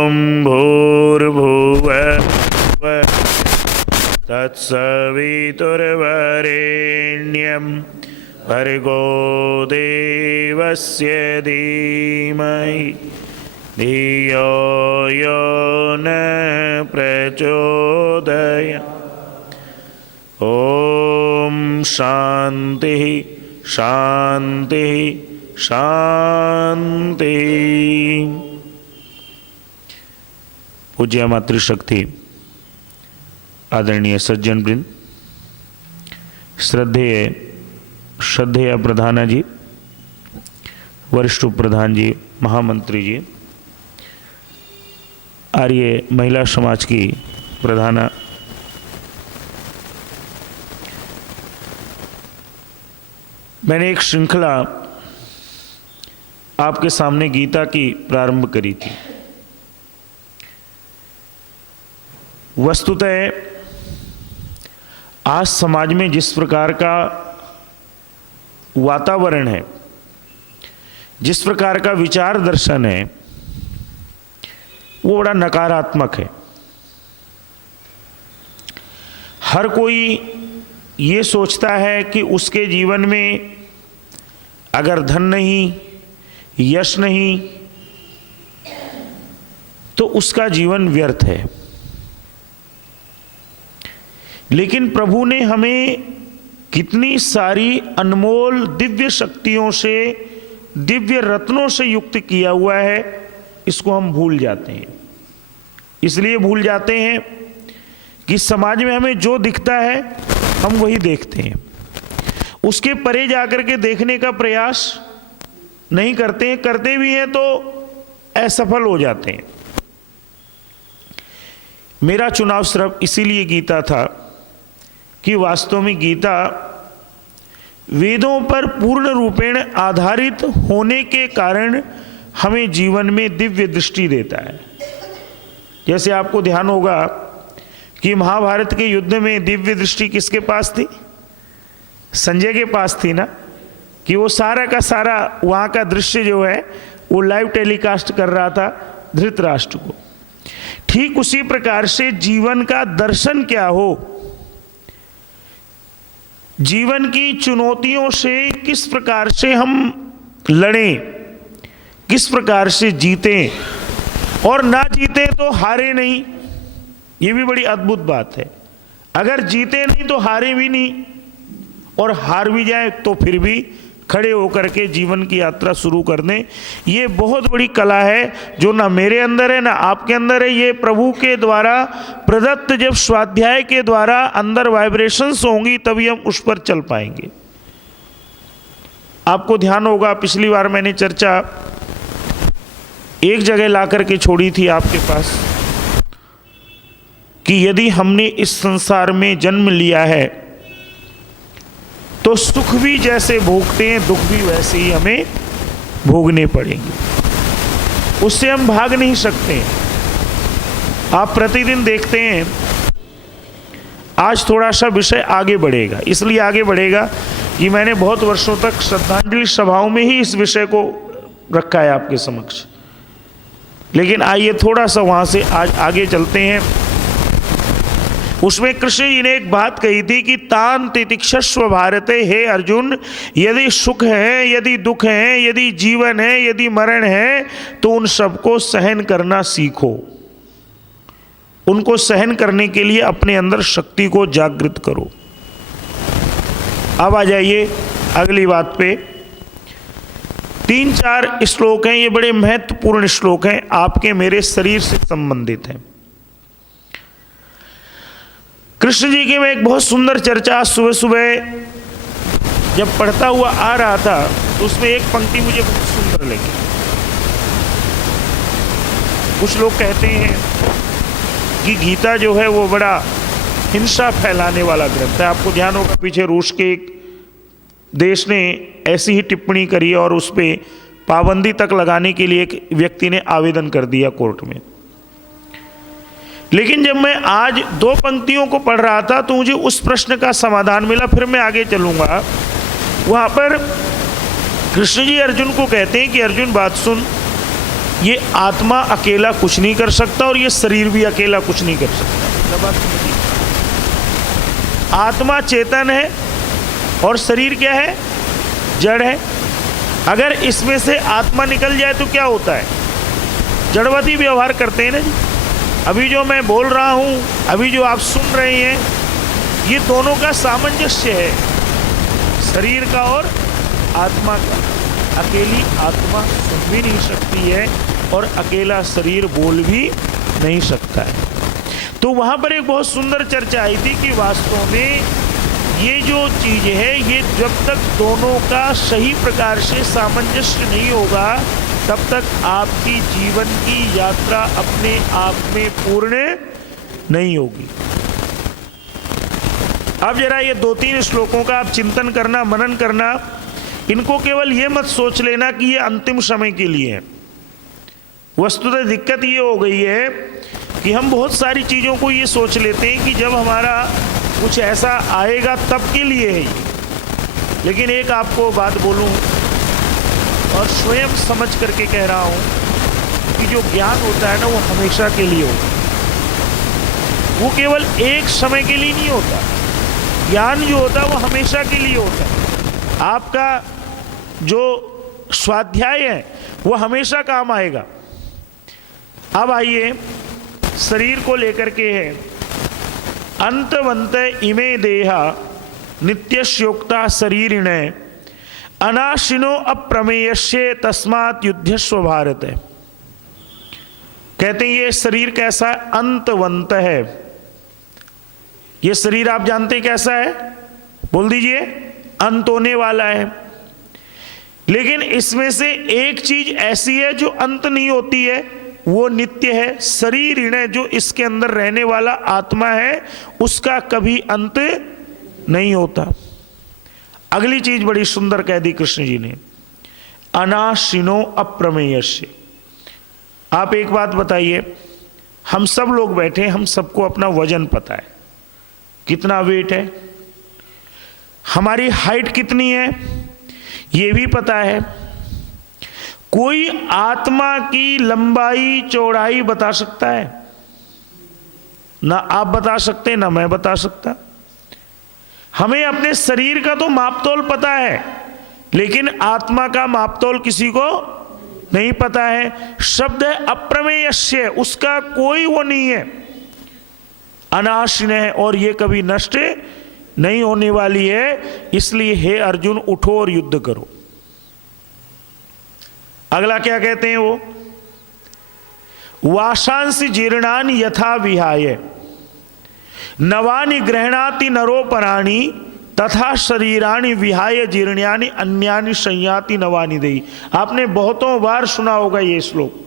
ॐ भूर्भुवः तत्सवितुर्वरेण्यं भर्गो देवस्य धीमहि धियो यो न प्रचोदयात्। ओम शांति शांति शांति। पूज्य मातृशक्ति, आदरणीय सज्जन वृंद, श्रद्धेय प्रधाना जी, वरिष्ठ प्रधान जी, महामंत्री जी, आर्य महिला समाज की प्रधाना, मैंने एक श्रृंखला आपके सामने गीता की प्रारंभ करी थी। वस्तुतः आज समाज में जिस प्रकार का वातावरण है, जिस प्रकार का विचार दर्शन है, वो बड़ा नकारात्मक है। हर कोई ये सोचता है कि उसके जीवन में अगर धन नहीं, यश नहीं, तो उसका जीवन व्यर्थ है। लेकिन प्रभु ने हमें कितनी सारी अनमोल दिव्य शक्तियों से, दिव्य रत्नों से युक्त किया हुआ है, इसको हम भूल जाते हैं। इसलिए भूल जाते हैं कि समाज में हमें जो दिखता है हम वही देखते हैं, उसके परे जाकर के देखने का प्रयास नहीं करते हैं। करते भी हैं तो असफल हो जाते हैं। मेरा चुनाव सिर्फ इसीलिए गीता था कि वास्तव में गीता वेदों पर पूर्ण रूपेण आधारित होने के कारण हमें जीवन में दिव्य दृष्टि देता है। जैसे आपको ध्यान होगा कि महाभारत के युद्ध में दिव्य दृष्टि किसके पास थी? संजय के पास थी ना, कि वो सारा का सारा वहाँ का दृश्य जो है वो लाइव टेलीकास्ट कर रहा था धृतराष्ट्र को। ठीक उसी प्रकार से जीवन का दर्शन क्या हो, जीवन की चुनौतियों से किस प्रकार से हम लड़ें, किस प्रकार से जीतें, और ना जीते तो हारे नहीं, ये भी बड़ी अद्भुत बात है। अगर जीते नहीं तो हारे भी नहीं, और हार भी जाए तो फिर भी खड़े होकर के जीवन की यात्रा शुरू कर दें। ये बहुत बड़ी कला है जो ना मेरे अंदर है ना आपके अंदर है। ये प्रभु के द्वारा प्रदत्त जब स्वाध्याय के द्वारा अंदर वाइब्रेशंस होंगी तभी हम उस पर चल पाएंगे। आपको ध्यान होगा पिछली बार मैंने चर्चा एक जगह ला करके छोड़ी थी आपके पास कि यदि हमने इस संसार में जन्म लिया है तो सुख भी जैसे भोगते हैं दुख भी वैसे ही हमें भोगने पड़ेंगे, उससे हम भाग नहीं सकते। आप प्रतिदिन देखते हैं आज थोड़ा सा विषय आगे बढ़ेगा, इसलिए आगे बढ़ेगा कि मैंने बहुत वर्षों तक श्रद्धांजलि सभाओं में ही इस विषय को रखा है आपके समक्ष। लेकिन आइए थोड़ा सा वहां से आज आगे चलते हैं। उसमें कृष्ण जी ने एक बात कही थी कि तान तितिक्षस्व भारते, हे अर्जुन, यदि सुख है, यदि दुख है, यदि जीवन है, यदि मरण है, तो उन सबको सहन करना सीखो। उनको सहन करने के लिए अपने अंदर शक्ति को जागृत करो। अब आ जाइए अगली बात पे। 3-4 श्लोक हैं, ये बड़े महत्वपूर्ण श्लोक हैं, आपके मेरे शरीर से संबंधित हैं। कृष्ण जी की मैं एक बहुत सुंदर चर्चा सुबह सुबह जब पढ़ता हुआ आ रहा था तो उसमें एक पंक्ति मुझे बहुत सुंदर लगी। कुछ लोग कहते हैं कि गीता जो है वो बड़ा हिंसा फैलाने वाला ग्रंथ है। आपको ध्यान होगा पीछे रूस के एक देश ने ऐसी ही टिप्पणी करी और उस पर पाबंदी तक लगाने के लिए एक व्यक्ति ने आवेदन कर दिया कोर्ट में। लेकिन जब मैं आज 2 पंक्तियों को पढ़ रहा था तो मुझे उस प्रश्न का समाधान मिला। फिर मैं आगे चलूंगा। वहां पर कृष्ण जी अर्जुन को कहते हैं कि अर्जुन बात सुन, ये आत्मा अकेला कुछ नहीं कर सकता और ये शरीर भी अकेला कुछ नहीं कर सकता। बात समझिए, आत्मा चेतन है और शरीर क्या है? जड़ है। अगर इसमें से आत्मा निकल जाए तो क्या होता है? जड़वती व्यवहार करते हैं ना जी। अभी जो मैं बोल रहा हूँ, अभी जो आप सुन रहे हैं, ये दोनों का सामंजस्य है, शरीर का और आत्मा का। अकेली आत्मा सुन भी नहीं सकती है और अकेला शरीर बोल भी नहीं सकता है। तो वहाँ पर एक बहुत सुंदर चर्चा आई थी कि वास्तव में ये जो चीज़ है, ये जब तक दोनों का सही प्रकार से सामंजस्य नहीं होगा तब तक आपकी जीवन की यात्रा अपने आप में पूर्ण नहीं होगी। अब जरा ये 2-3 श्लोकों का आप चिंतन करना, मनन करना। इनको केवल ये मत सोच लेना कि ये अंतिम समय के लिए है। वस्तुतः दिक्कत ये हो गई है कि हम बहुत सारी चीज़ों को ये सोच लेते हैं कि जब हमारा कुछ ऐसा आएगा तब के लिए है ये। लेकिन एक आपको बात बोलूं और स्वयं समझ करके कह रहा हूं कि जो ज्ञान होता है ना, वो हमेशा के लिए होता है, वो केवल एक समय के लिए नहीं होता। ज्ञान जो होता है वो हमेशा के लिए होता है। आपका जो स्वाध्याय है वो हमेशा काम आएगा। अब आइए, शरीर को लेकर के है, अंतवंत इमे देहा नित्यस्योक्ता शरीरिणे अनाशिनो अप्रमेयस्य तस्मात् युद्धस्व भारत। कहते हैं ये शरीर कैसा है? अंतवंत है। ये शरीर आप जानते हैं कैसा है? बोल दीजिए। अंत होने वाला है। लेकिन इसमें से एक चीज ऐसी है जो अंत नहीं होती है, वो नित्य है। शरीर इणे, जो इसके अंदर रहने वाला आत्मा है, उसका कभी अंत नहीं होता। अगली चीज बड़ी सुंदर कह दी कृष्ण जी ने, अनाशिनो अप्रमेयस्य। आप एक बात बताइए, हम सब लोग बैठे, हम सबको अपना वजन पता है, कितना वेट है, हमारी हाइट कितनी है ये भी पता है। कोई आत्मा की लंबाई चौड़ाई बता सकता है? ना आप बता सकते, ना मैं बता सकता। हमें अपने शरीर का तो मापतोल पता है, लेकिन आत्मा का मापतोल किसी को नहीं पता है। शब्द है अप्रमेयस्य, उसका कोई वो नहीं है, अनाशिन है और ये कभी नष्ट नहीं होने वाली है। इसलिए हे अर्जुन, उठो और युद्ध करो। अगला क्या कहते हैं वो, वाशांसि जीर्णानि यथा विहाय नवानि गृह्णाति नरोपराणि तथा शरीराणि विहाय जीर्ण्यानि अन्यानि संयाति नवानि देहि। आपने बहुतों बार सुना होगा ये श्लोक।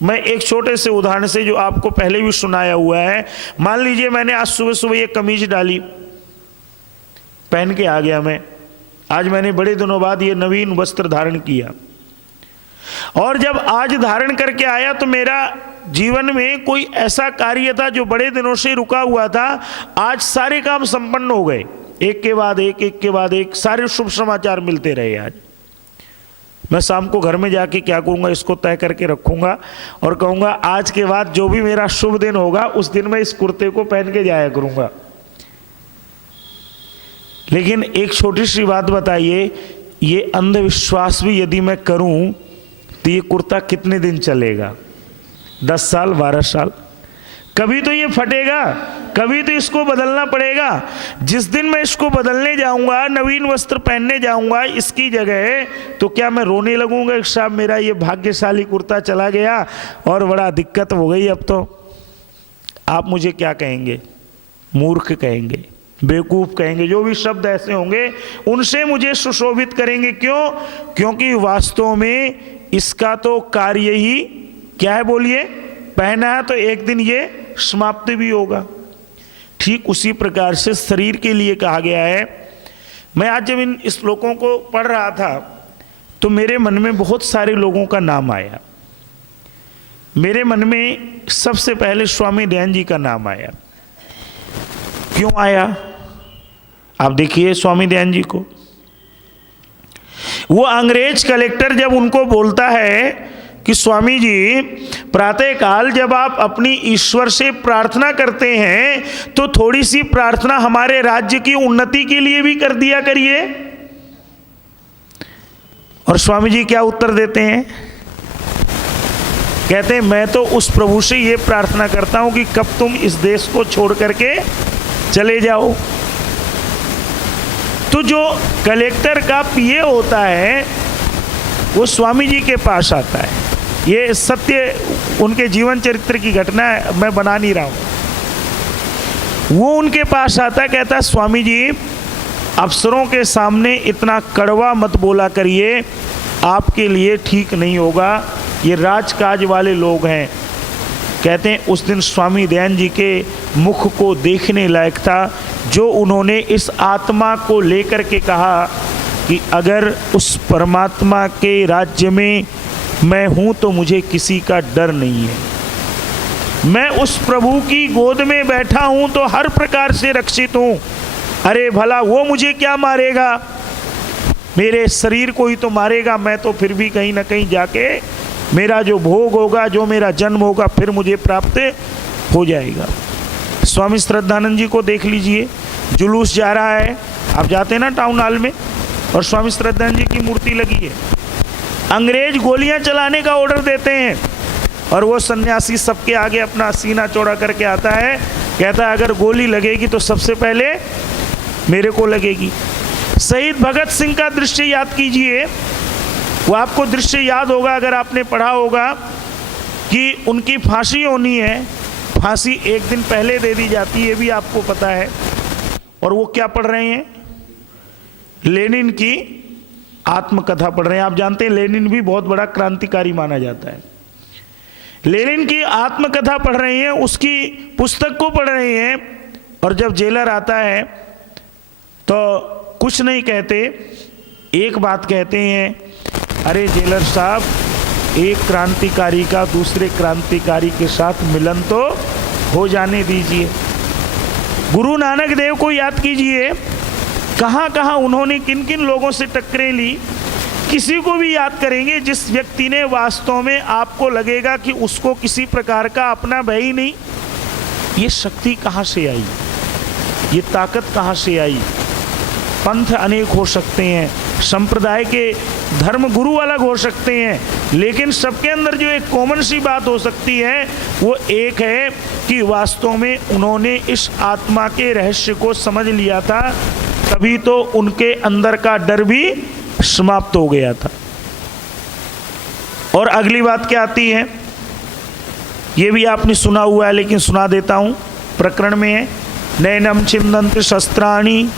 मैं एक छोटे से उदाहरण से, जो आपको पहले भी सुनाया हुआ है। मान लीजिए मैंने आज सुबह सुबह ये कमीज डाली, पहन के आ गया मैं। आज मैंने बड़े दिनों बाद ये नवीन वस्त्र धारण किया, और जब आज धारण करके आया तो मेरा जीवन में कोई ऐसा कार्य था जो बड़े दिनों से रुका हुआ था। आज सारे काम संपन्न हो गए, एक के बाद एक, एक के बाद एक, सारे शुभ समाचार मिलते रहे। आज मैं शाम को घर में जाके क्या करूंगा, इसको तय करके रखूंगा और कहूंगा आज के बाद जो भी मेरा शुभ दिन होगा उस दिन मैं इस कुर्ते को पहन के जाया करूंगा। लेकिन एक छोटी सी बात बताइए, ये अंधविश्वास भी यदि मैं करूं तो ये कुर्ता कितने दिन चलेगा? 10 साल, 12 साल? कभी तो ये फटेगा, कभी तो इसको बदलना पड़ेगा। जिस दिन मैं इसको बदलने जाऊंगा, नवीन वस्त्र पहनने जाऊंगा इसकी जगह, तो क्या मैं रोने लगूंगा कि साहब मेरा ये भाग्यशाली कुर्ता चला गया और बड़ा दिक्कत हो गई? अब तो आप मुझे क्या कहेंगे? मूर्ख कहेंगे, बेवकूफ कहेंगे, जो भी शब्द ऐसे होंगे उनसे मुझे सुशोभित करेंगे। क्यों? क्योंकि वास्तव में इसका तो कार्य ही क्या है? बोलिए। पहना है तो एक दिन ये समाप्ति भी होगा। ठीक उसी प्रकार से शरीर के लिए कहा गया है। मैं आज जब इन श्लोकों को पढ़ रहा था तो मेरे मन में बहुत सारे लोगों का नाम आया। मेरे मन में सबसे पहले स्वामी दयानंद जी का नाम आया। क्यों आया? आप देखिए स्वामी दयानंद जी को, वो अंग्रेज कलेक्टर जब उनको बोलता है कि स्वामी जी, प्रातः काल जब आप अपनी ईश्वर से प्रार्थना करते हैं तो थोड़ी सी प्रार्थना हमारे राज्य की उन्नति के लिए भी कर दिया करिए। और स्वामी जी क्या उत्तर देते हैं? कहते हैं मैं तो उस प्रभु से ये प्रार्थना करता हूं कि कब तुम इस देश को छोड़ करके चले जाओ। तो जो कलेक्टर का पीए होता है वो स्वामी जी के पास आता है। ये सत्य उनके जीवन चरित्र की घटना है, मैं बना नहीं रहा हूं। वो उनके पास आता है, कहता है स्वामी जी, अफसरों के सामने इतना कड़वा मत बोला करिए, आपके लिए ठीक नहीं होगा, ये राजकाज वाले लोग हैं। कहते हैं उस दिन स्वामी दयानंद जी के मुख को देखने लायक था, जो उन्होंने इस आत्मा को लेकर के कहा कि अगर उस परमात्मा के राज्य में मैं हूं तो मुझे किसी का डर नहीं है। मैं उस प्रभु की गोद में बैठा हूं तो हर प्रकार से रक्षित हूं। अरे भला वो मुझे क्या मारेगा, मेरे शरीर को ही तो मारेगा, मैं तो फिर भी कहीं ना कहीं जाके मेरा जो भोग होगा, जो मेरा जन्म होगा, फिर मुझे प्राप्त हो जाएगा। स्वामी श्रद्धानंद जी को देख लीजिए, जुलूस जा रहा है, आप जाते हैं ना टाउन हॉल में, और स्वामी श्रद्धानंद जी की मूर्ति लगी है। अंग्रेज गोलियां चलाने का ऑर्डर देते हैं और वो सन्यासी सबके आगे अपना सीना चौड़ा करके आता है, कहता है अगर गोली लगेगी तो सबसे पहले मेरे को लगेगी। शहीद भगत सिंह का दृश्य याद कीजिए, वो आपको दृश्य याद होगा अगर आपने पढ़ा होगा कि उनकी फांसी होनी है, फांसी एक दिन पहले दे दी जाती है, भी आपको पता है। और वो क्या पढ़ रहे हैं? लेनिन की आत्मकथा पढ़ रहे हैं। आप जानते हैं लेनिन भी बहुत बड़ा क्रांतिकारी माना जाता है। लेनिन की आत्मकथा पढ़ रहे हैं, उसकी पुस्तक को पढ़ रहे हैं, और जब जेलर आता है तो कुछ नहीं कहते, एक बात कहते हैं, अरे जेलर साहब, एक क्रांतिकारी का दूसरे क्रांतिकारी के साथ मिलन तो हो जाने दीजिए। गुरु नानक देव को याद कीजिए, कहाँ कहाँ उन्होंने किन किन लोगों से टक्करें ली। किसी को भी याद करेंगे जिस व्यक्ति ने वास्तव में आपको लगेगा कि उसको किसी प्रकार का अपना भय ही नहीं। ये शक्ति कहाँ से आई, ये ताकत कहाँ से आई? पंथ अनेक हो सकते हैं, संप्रदाय के धर्म गुरु अलग हो सकते हैं, लेकिन सबके अंदर जो एक कॉमन सी बात हो सकती है वो एक है कि वास्तव में उन्होंने इस आत्मा के रहस्य को समझ लिया था, तभी तो उनके अंदर का डर भी समाप्त हो गया था। और अगली बात क्या आती है, ये भी आपने सुना हुआ है लेकिन सुना देता हूं, प्रकरण में है, नैनम छिन्दन्ति शस्त्राणि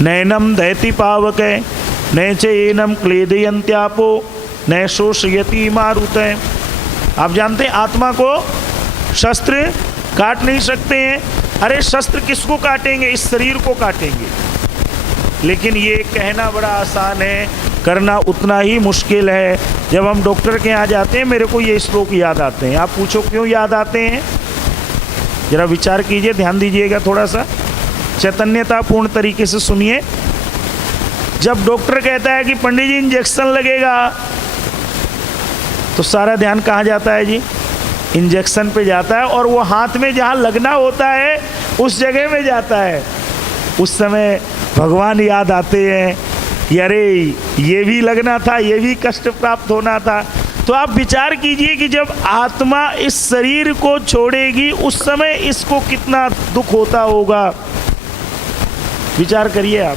नैनम दयति पावके न च एनम क्लेदयन्त्यापो न शोषयति मारुते। आप जानते हैं आत्मा को शस्त्र काट नहीं सकते हैं। अरे शस्त्र किसको काटेंगे? इस शरीर को काटेंगे। लेकिन ये कहना बड़ा आसान है, करना उतना ही मुश्किल है। जब हम डॉक्टर के यहाँ जाते हैं मेरे को ये श्लोक याद आते हैं। आप पूछो क्यों याद आते हैं? जरा विचार कीजिए, ध्यान दीजिएगा, थोड़ा सा चैतन्यतापूर्ण तरीके से सुनिए। जब डॉक्टर कहता है कि पंडित जी इंजेक्शन लगेगा, तो सारा ध्यान कहाँ जाता है जी? इंजेक्शन पे जाता है, और वो हाथ में जहाँ लगना होता है उस जगह में जाता है। उस समय भगवान याद आते हैं, अरे ये भी लगना था, ये भी कष्ट प्राप्त होना था। तो आप विचार कीजिए कि जब आत्मा इस शरीर को छोड़ेगी उस समय इसको कितना दुख होता होगा। विचार करिए आप।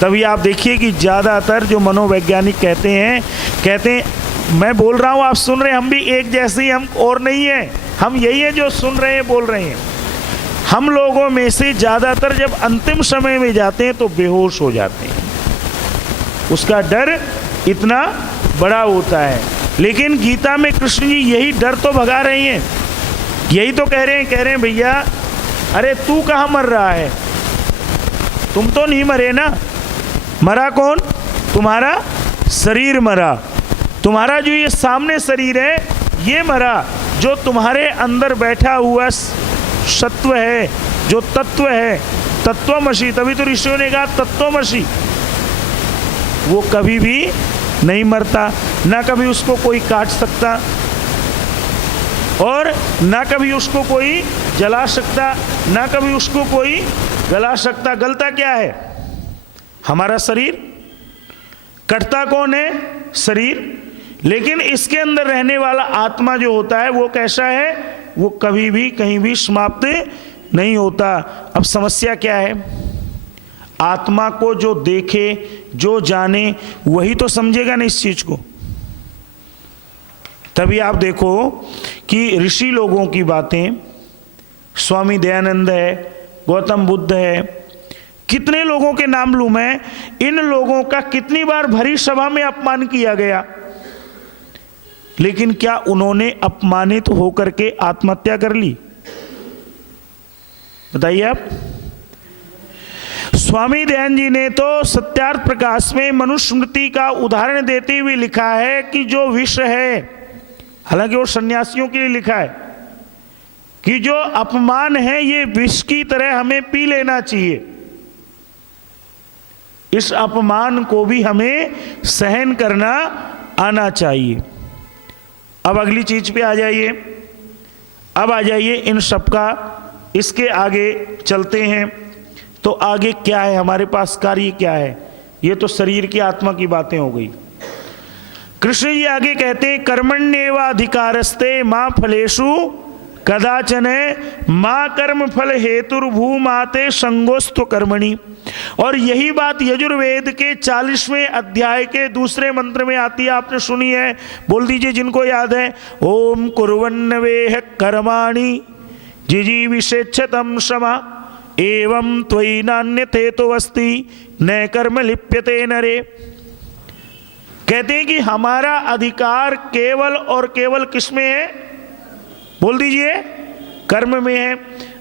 तभी आप देखिए कि ज़्यादातर जो मनोवैज्ञानिक कहते हैं मैं बोल रहा हूँ, आप सुन रहे हैं, हम भी एक जैसे ही, हम और नहीं है, हम यही है जो सुन रहे हैं, बोल रहे हैं। हम लोगों में से ज़्यादातर जब अंतिम समय में जाते हैं तो बेहोश हो जाते हैं, उसका डर इतना बड़ा होता है। लेकिन गीता में कृष्ण जी यही डर तो भगा रहे हैं, यही तो कह रहे हैं भैया, अरे तू कहाँ मर रहा है? तुम तो नहीं मरे ना। मरा कौन? तुम्हारा शरीर मरा। तुम्हारा जो ये सामने शरीर है ये मरा। जो तुम्हारे अंदर बैठा हुआ सत्व है, जो तत्व है, तत्वमसि, तभी तो ऋषियों ने कहा तत्वमसि, वो कभी भी नहीं मरता, ना कभी उसको कोई काट सकता और ना कभी उसको कोई जला सकता, ना कभी उसको कोई गला सकता। गलता क्या है? हमारा शरीर। कटता कौन है? शरीर। लेकिन इसके अंदर रहने वाला आत्मा जो होता है वो कैसा है? वो कभी भी कहीं भी समाप्त नहीं होता। अब समस्या क्या है? आत्मा को जो देखे, जो जाने, वही तो समझेगा ना इस चीज को। तभी आप देखो कि ऋषि लोगों की बातें, स्वामी दयानंद है, गौतम बुद्ध है, कितने लोगों के नाम लूं मैं, इन लोगों का कितनी बार भरी सभा में अपमान किया गया, लेकिन क्या उन्होंने अपमानित होकर के आत्महत्या कर ली? बताइए आप। स्वामी दयानंद जी ने तो सत्यार्थ प्रकाश में मनुस्मृति का उदाहरण देते हुए लिखा है कि जो विष है, हालांकि वो सन्यासियों के लिए लिखा है, कि जो अपमान है ये विष की तरह हमें पी लेना चाहिए। इस अपमान को भी हमें सहन करना आना चाहिए। अब अगली चीज पे आ जाइए। अब आ जाइए इन सब का, इसके आगे चलते हैं। तो आगे क्या है हमारे पास? कार्य क्या है? ये तो शरीर की, आत्मा की बातें हो गई। कृष्ण जी आगे कहते हैं, कर्मण्येवाधिकारस्ते मां फलेषु कदाचन मां कर्म फल हेतुर्भूमाते संगोस्त्व कर्मणि। और यही बात यजुर्वेद के 40वें अध्याय के दूसरे मंत्र में आती है, आपने सुनी है, बोल दीजिए जिनको याद है। ओम कुर्वन्नवेह कर्माणि जिजीविषेच्छतम क्षमा एवं त्वयि नान्यते तो अस्ति न कर्म लिप्यते नरे। कहते हैं कि हमारा अधिकार केवल और केवल किस में है? बोल दीजिए, कर्म में है।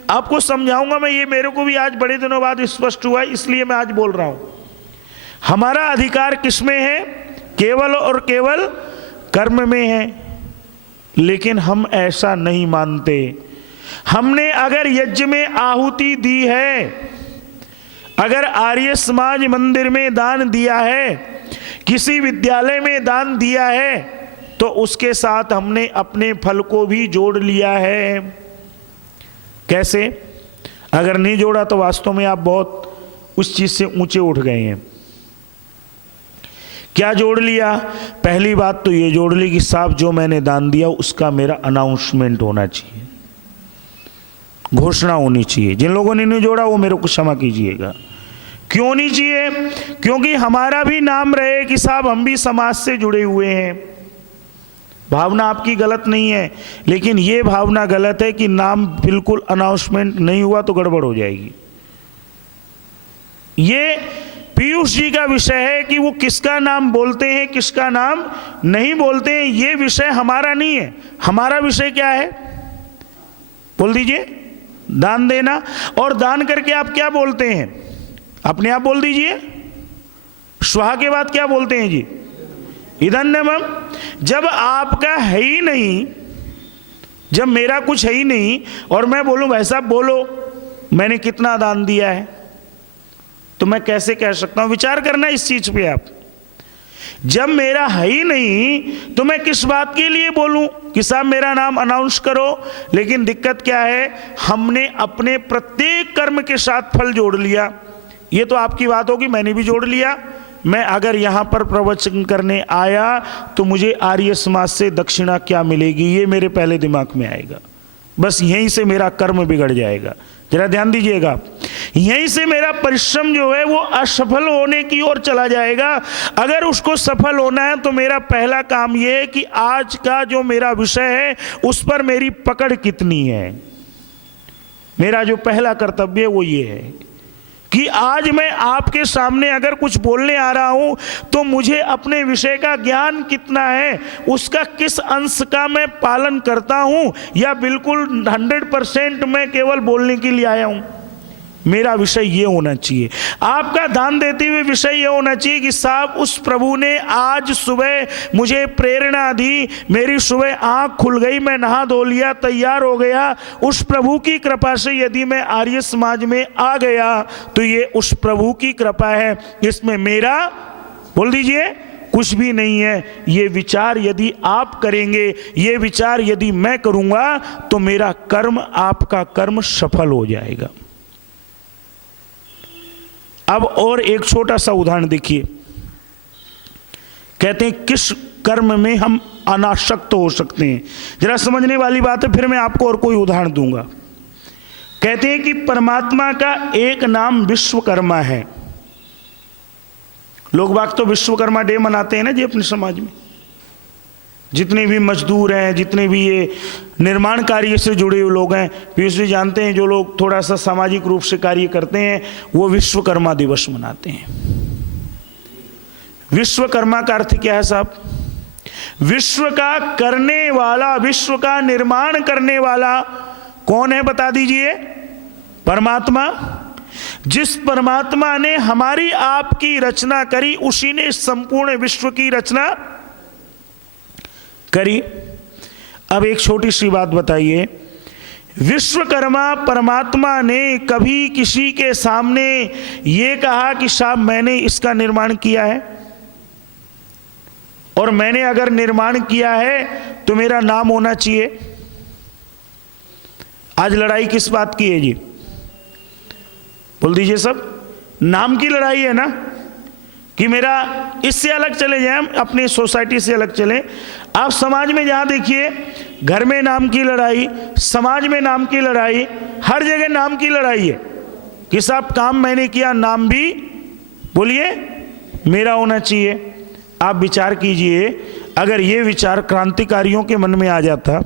आपको समझाऊंगा मैं, ये मेरे को भी आज बड़े दिनों बाद स्पष्ट हुआ, इसलिए मैं आज बोल रहा हूं। हमारा अधिकार किस में है? केवल और केवल कर्म में है। लेकिन हम ऐसा नहीं मानते। हमने अगर यज्ञ में आहुति दी है, अगर आर्य समाज मंदिर में दान दिया है, किसी विद्यालय में दान दिया है, तो उसके साथ हमने अपने फल को भी जोड़ लिया है। कैसे? अगर नहीं जोड़ा तो वास्तव में आप बहुत उस चीज से ऊंचे उठ गए हैं। क्या जोड़ लिया? पहली बात तो ये जोड़ ली कि साहब जो मैंने दान दिया उसका मेरा अनाउंसमेंट होना चाहिए, घोषणा होनी चाहिए। जिन लोगों ने नहीं जोड़ा वो मेरे को क्षमा कीजिएगा। क्यों नहीं चाहिए? क्योंकि हमारा भी नाम रहे कि साहब हम भी समाज से जुड़े हुए हैं। भावना आपकी गलत नहीं है, लेकिन ये भावना गलत है कि नाम बिल्कुल अनाउंसमेंट नहीं हुआ तो गड़बड़ हो जाएगी। ये पीयूष जी का विषय है कि वो किसका नाम बोलते हैं, किसका नाम नहीं बोलते हैं, ये विषय हमारा नहीं है। हमारा विषय क्या है? बोल दीजिए, दान देना। और दान करके आप क्या बोलते हैं? अपने आप बोल दीजिए। स्वाहा के बाद क्या बोलते हैं जी? इदन्नमम। जब आपका है ही नहीं, जब मेरा कुछ है ही नहीं और मैं बोलूं भाई साहब बोलो मैंने कितना दान दिया है, तो मैं कैसे कह सकता हूं? विचार करना इस चीज पे आप। जब मेरा है ही नहीं तो मैं किस बात के लिए बोलूं कि साहब मेरा नाम अनाउंस करो? लेकिन दिक्कत क्या है? हमने अपने प्रत्येक कर्म के साथ फल जोड़ लिया। ये तो आपकी बात होगी, मैंने भी जोड़ लिया। मैं अगर यहां पर प्रवचन करने आया तो मुझे आर्य समाज से दक्षिणा क्या मिलेगी, ये मेरे पहले दिमाग में आएगा। बस यहीं से मेरा कर्म बिगड़ जाएगा। जरा ध्यान दीजिएगा, यहीं से मेरा परिश्रम जो है वो असफल होने की ओर चला जाएगा। अगर उसको सफल होना है तो मेरा पहला काम ये है कि आज का जो मेरा विषय है उस पर मेरी पकड़ कितनी है। मेरा जो पहला कर्तव्य है वो ये है कि आज मैं आपके सामने अगर कुछ बोलने आ रहा हूं तो मुझे अपने विषय का ज्ञान कितना है, उसका किस अंश का मैं पालन करता हूं, या बिल्कुल 100% मैं केवल बोलने के लिए आया हूं। मेरा विषय ये होना चाहिए। आपका दान देते हुए विषय ये होना चाहिए कि साहब उस प्रभु ने आज सुबह मुझे प्रेरणा दी, मेरी सुबह आंख खुल गई, मैं नहा धो लिया, तैयार हो गया। उस प्रभु की कृपा से यदि मैं आर्य समाज में आ गया तो ये उस प्रभु की कृपा है, इसमें मेरा, बोल दीजिए, कुछ भी नहीं है। ये विचार यदि आप करेंगे, ये विचार यदि मैं करूंगा, तो मेरा कर्म, आपका कर्म सफल हो जाएगा। अब और एक छोटा सा उदाहरण देखिए। कहते हैं किस कर्म में हम अनासक्त हो सकते हैं। जरा समझने वाली बात है, फिर मैं आपको और कोई उदाहरण दूंगा। कहते हैं कि परमात्मा का एक नाम विश्वकर्मा है। लोग बाग तो विश्वकर्मा डे मनाते हैं ना जी अपने समाज में। जितने भी मजदूर हैं, जितने भी ये निर्माण कार्य से जुड़े हुए लोग हैं, पीयूष जी जानते हैं, जो लोग थोड़ा सा सामाजिक रूप से कार्य करते हैं, वो विश्वकर्मा दिवस मनाते हैं। विश्वकर्मा का अर्थ क्या है साहब? विश्व का करने वाला, विश्व का निर्माण करने वाला कौन है बता दीजिए? परमात्मा। जिस परमात्मा ने हमारी आपकी रचना करी, उसी ने संपूर्ण विश्व की रचना करी। अब एक छोटी सी बात बताइए, विश्वकर्मा परमात्मा ने कभी किसी के सामने ये कहा कि साहब मैंने इसका निर्माण किया है, और मैंने अगर निर्माण किया है तो मेरा नाम होना चाहिए? आज लड़ाई किस बात की है जी? बोल दीजिए सब। नाम की लड़ाई है ना, कि मेरा इससे अलग चले जाए, अपनी सोसाइटी से अलग चले। आप समाज में जहां देखिए, घर में नाम की लड़ाई, समाज में नाम की लड़ाई, हर जगह नाम की लड़ाई है कि साहब काम मैंने किया, नाम भी बोलिए मेरा होना चाहिए। आप विचार कीजिए, अगर ये विचार क्रांतिकारियों के मन में आ जाता,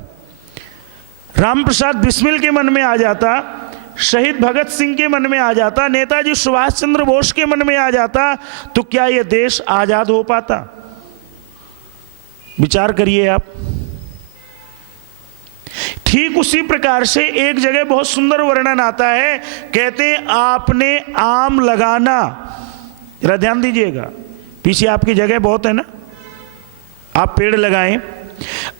राम प्रसाद बिस्मिल के मन में आ जाता, शहीद भगत सिंह के मन में आ जाता, नेताजी सुभाष चंद्र बोस के मन में आ जाता, तो क्या यह देश आजाद हो पाता? विचार करिए आप। ठीक उसी प्रकार से एक जगह बहुत सुंदर वर्णन आता है। कहते हैं आपने आम लगाना, जरा ध्यान दीजिएगा, पीछे आपकी जगह बहुत है ना, आप पेड़ लगाएं।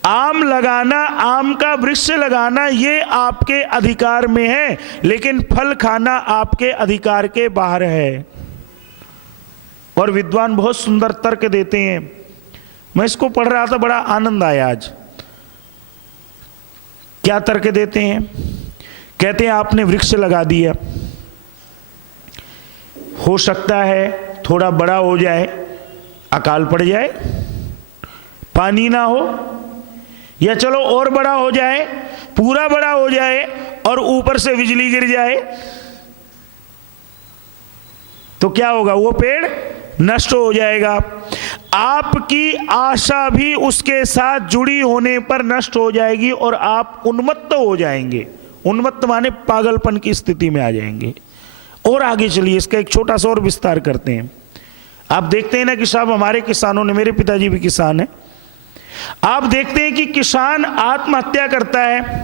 आम लगाना, आम का वृक्ष लगाना, ये आपके अधिकार में है, लेकिन फल खाना आपके अधिकार के बाहर है। और विद्वान बहुत सुंदर तर्क देते हैं। मैं इसको पढ़ रहा था, बड़ा आनंद आया आज। क्या तर्क देते हैं? कहते हैं आपने वृक्ष लगा दिया, हो सकता है थोड़ा बड़ा हो जाए, अकाल पड़ जाए, पानी ना हो, या चलो और बड़ा हो जाए, पूरा बड़ा हो जाए और ऊपर से बिजली गिर जाए, तो क्या होगा? वो पेड़ नष्ट हो जाएगा। आपकी आशा भी उसके साथ जुड़ी होने पर नष्ट हो जाएगी और आप उन्मत्त हो जाएंगे। उन्मत्त माने पागलपन की स्थिति में आ जाएंगे। और आगे चलिए, इसका एक छोटा सा और विस्तार करते हैं। आप देखते हैं ना कि साहब हमारे किसानों ने, मेरे पिताजी भी किसान हैं, आप देखते हैं कि किसान आत्महत्या करता है।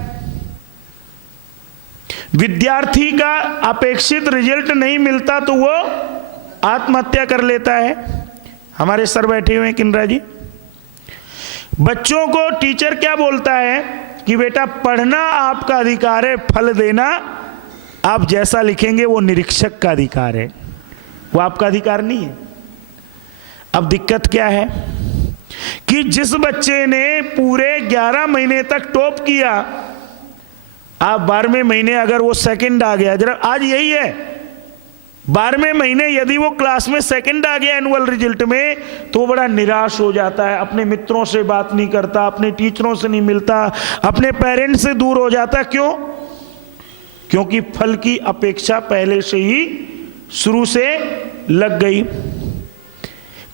विद्यार्थी का अपेक्षित रिजल्ट नहीं मिलता तो वो आत्महत्या कर लेता है। हमारे सर बैठे हुए हैं किनरा जी। बच्चों को टीचर क्या बोलता है कि बेटा पढ़ना आपका अधिकार है, फल देना आप जैसा लिखेंगे वो निरीक्षक का अधिकार है, वो आपका अधिकार नहीं है। अब दिक्कत क्या है कि जिस बच्चे ने पूरे 11 महीने तक टॉप किया, आप 12वें महीने अगर वो सेकंड आ गया, जरा आज यही है, 12वें महीने यदि वो क्लास में सेकंड आ गया एनुअल रिजल्ट में, तो बड़ा निराश हो जाता है, अपने मित्रों से बात नहीं करता, अपने टीचरों से नहीं मिलता, अपने पेरेंट्स से दूर हो जाता। क्यों? क्योंकि फल की अपेक्षा पहले से ही शुरू से लग गई।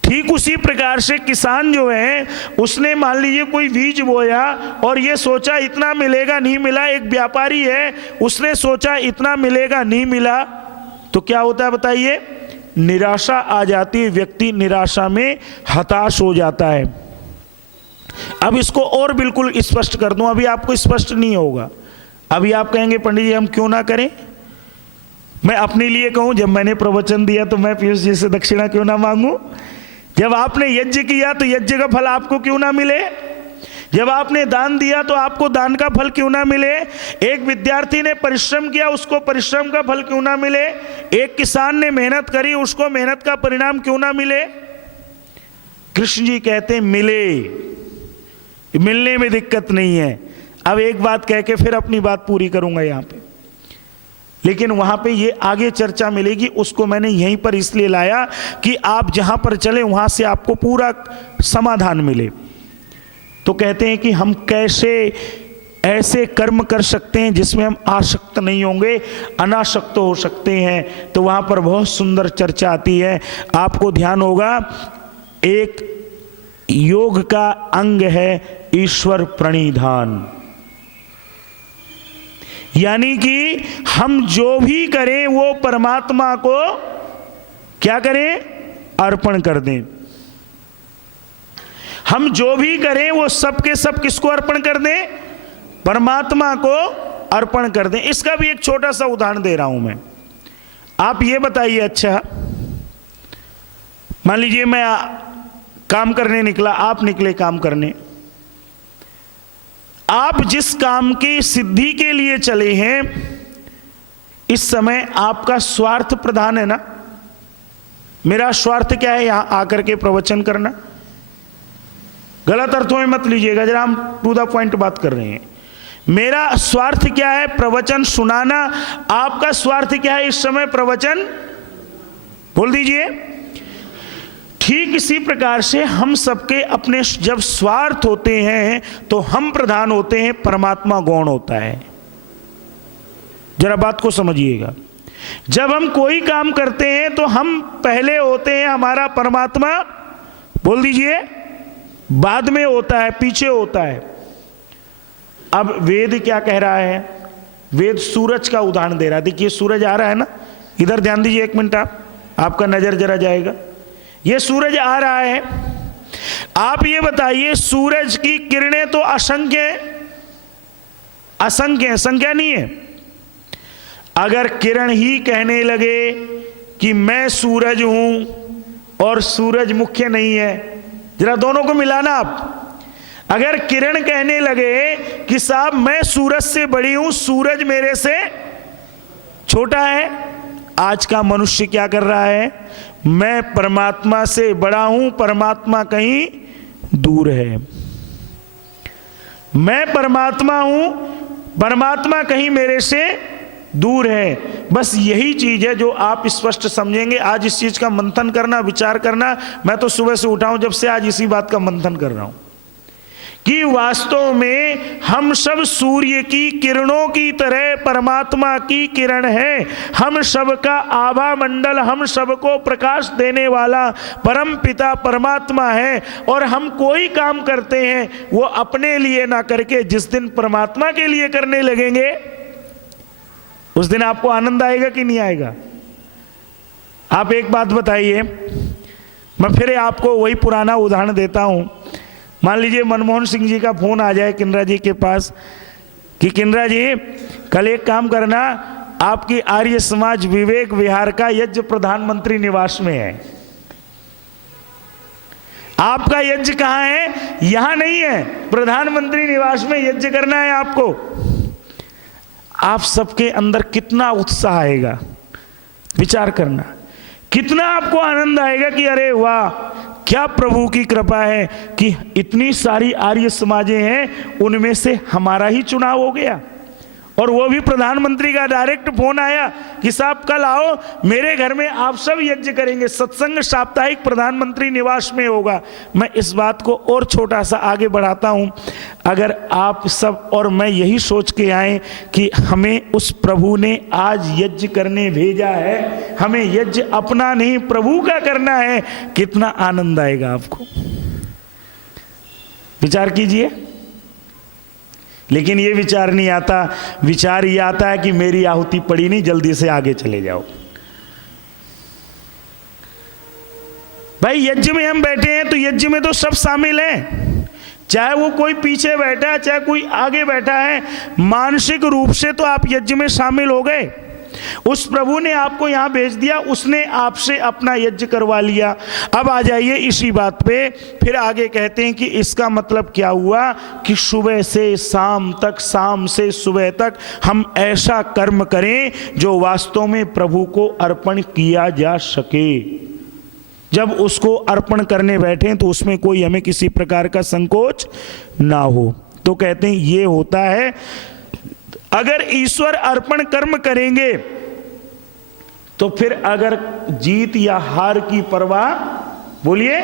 ठीक उसी प्रकार से किसान जो है, उसने मान लीजिए कोई बीज बोया और ये सोचा इतना मिलेगा, नहीं मिला। एक व्यापारी है, उसने सोचा इतना मिलेगा, नहीं मिला, तो क्या होता है बताइए? निराशा आ जाती है, व्यक्ति निराशा में हताश हो जाता है। अब इसको और बिल्कुल स्पष्ट कर दूं, अभी आपको स्पष्ट नहीं होगा। अभी आप कहेंगे पंडित जी हम क्यों ना करें। मैं अपने लिए कहूं, जब मैंने प्रवचन दिया तो मैं पीयूष जी से दक्षिणा क्यों ना मांगूं? जब आपने यज्ञ किया तो यज्ञ का फल आपको क्यों ना मिले? जब आपने दान दिया तो आपको दान का फल क्यों ना मिले? एक विद्यार्थी ने परिश्रम किया, उसको परिश्रम का फल क्यों ना मिले? एक किसान ने मेहनत करी, उसको मेहनत का परिणाम क्यों ना मिले? कृष्ण जी कहते हैं मिले, मिलने में दिक्कत नहीं है। अब एक बात कह के फिर अपनी बात पूरी करूंगा यहां पे, लेकिन वहां पे ये आगे चर्चा मिलेगी, उसको मैंने यहीं पर इसलिए लाया कि आप जहां पर चले वहां से आपको पूरा समाधान मिले। तो कहते हैं कि हम कैसे ऐसे कर्म कर सकते हैं जिसमें हम आसक्त नहीं होंगे, अनासक्त हो सकते हैं। तो वहां पर बहुत सुंदर चर्चा आती है। आपको ध्यान होगा, एक योग का अंग है ईश्वर प्रणिधान, यानी कि हम जो भी करें वो परमात्मा को क्या करें, अर्पण कर दें। हम जो भी करें वो सब के सब किसको अर्पण कर दें, परमात्मा को अर्पण कर दें। इसका भी एक छोटा सा उदाहरण दे रहा हूं मैं। आप ये बताइए, अच्छा मान लीजिए मैं काम करने निकला, आप निकले काम करने, आप जिस काम की सिद्धि के लिए चले हैं इस समय आपका स्वार्थ प्रधान है ना। मेरा स्वार्थ क्या है, यहां आकर के प्रवचन करना। गलत अर्थों में मत लीजिएगा, जरा हम टू द पॉइंट बात कर रहे हैं। मेरा स्वार्थ क्या है, प्रवचन सुनाना। आपका स्वार्थ क्या है इस समय, प्रवचन बोल दीजिए। ठीक इसी प्रकार से हम सबके अपने जब स्वार्थ होते हैं तो हम प्रधान होते हैं, परमात्मा गौण होता है। जरा बात को समझिएगा। जब हम कोई काम करते हैं तो हम पहले होते हैं, हमारा परमात्मा बोल दीजिए बाद में होता है, पीछे होता है। अब वेद क्या कह रहा है, वेद सूरज का उदाहरण दे रहा है। देखिए सूरज आ रहा है ना, इधर ध्यान दीजिए एक मिनट, आपका नजर जरा जाएगा। ये सूरज आ रहा है, आप ये बताइए सूरज की किरणें तो असंख्य है, संख्या नहीं है। अगर किरण ही कहने लगे कि मैं सूरज हूं और सूरज मुख्य नहीं है, जरा दोनों को मिलाना आप। अगर किरण कहने लगे कि साहब मैं सूरज से बड़ी हूं, सूरज मेरे से छोटा है, आज का मनुष्य क्या कर रहा है, मैं परमात्मा से बड़ा हूं, परमात्मा कहीं दूर है। मैं परमात्मा हूं, परमात्मा कहीं मेरे से दूर है। बस यही चीज है जो आप स्पष्ट समझेंगे। आज इस चीज का मंथन करना, विचार करना। मैं तो सुबह से उठा हूं जब से, आज इसी बात का मंथन कर रहा हूं कि वास्तव में हम सब सूर्य की किरणों की तरह परमात्मा की किरण है। हम सबका आभा मंडल, हम सबको प्रकाश देने वाला परम पिता परमात्मा है। और हम कोई काम करते हैं वो अपने लिए ना करके जिस दिन परमात्मा के लिए करने लगेंगे उस दिन आपको आनंद आएगा कि नहीं आएगा। आप एक बात बताइए, मैं फिर आपको वही पुराना उदाहरण देता हूं। मान लीजिए मनमोहन सिंह जी का फोन आ जाए किन्नरा जी के पास कि किन्नरा जी कल एक काम करना, आपकी आर्य समाज विवेक विहार का यज्ञ प्रधानमंत्री निवास में है। आपका यज्ञ कहां है, यहां नहीं है, प्रधानमंत्री निवास में यज्ञ करना है आपको। आप सबके अंदर कितना उत्साह आएगा, विचार करना। कितना आपको आनंद आएगा कि अरे वाह, क्या प्रभु की कृपा है कि इतनी सारी आर्य समाजें हैं, उनमें से हमारा ही चुनाव हो गया। और वो भी प्रधानमंत्री का डायरेक्ट फोन आया कि साहब कल आओ मेरे घर में, आप सब यज्ञ करेंगे, सत्संग साप्ताहिक प्रधानमंत्री निवास में होगा। मैं इस बात को और छोटा सा आगे बढ़ाता हूं। अगर आप सब और मैं यही सोच के आए कि हमें उस प्रभु ने आज यज्ञ करने भेजा है, हमें यज्ञ अपना नहीं प्रभु का करना है, कितना आनंद आएगा आपको, विचार कीजिए। लेकिन ये विचार नहीं आता, विचार ये आता है कि मेरी आहुति पड़ी नहीं, जल्दी से आगे चले जाओ। भाई यज्ञ में हम बैठे हैं तो यज्ञ में तो सब शामिल हैं, चाहे वो कोई पीछे बैठा है चाहे कोई आगे बैठा है, मानसिक रूप से तो आप यज्ञ में शामिल हो गए। उस प्रभु ने आपको यहां भेज दिया, उसने आपसे अपना यज्ञ करवा लिया। अब आ जाइए इसी बात पे, फिर आगे कहते हैं कि इसका मतलब क्या हुआ कि सुबह से शाम तक, शाम से सुबह तक हम ऐसा कर्म करें जो वास्तव में प्रभु को अर्पण किया जा सके। जब उसको अर्पण करने बैठे तो उसमें कोई हमें किसी प्रकार का संकोच ना हो। तो कहते हैं ये होता है अगर ईश्वर अर्पण कर्म करेंगे तो फिर अगर जीत या हार की परवाह बोलिए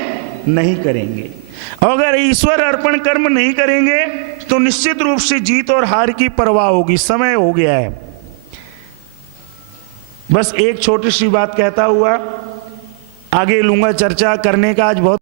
नहीं करेंगे। अगर ईश्वर अर्पण कर्म नहीं करेंगे तो निश्चित रूप से जीत और हार की परवाह होगी। समय हो गया है, बस एक छोटी सी बात कहता हुआ आगे लूंगा। चर्चा करने का आज बहुत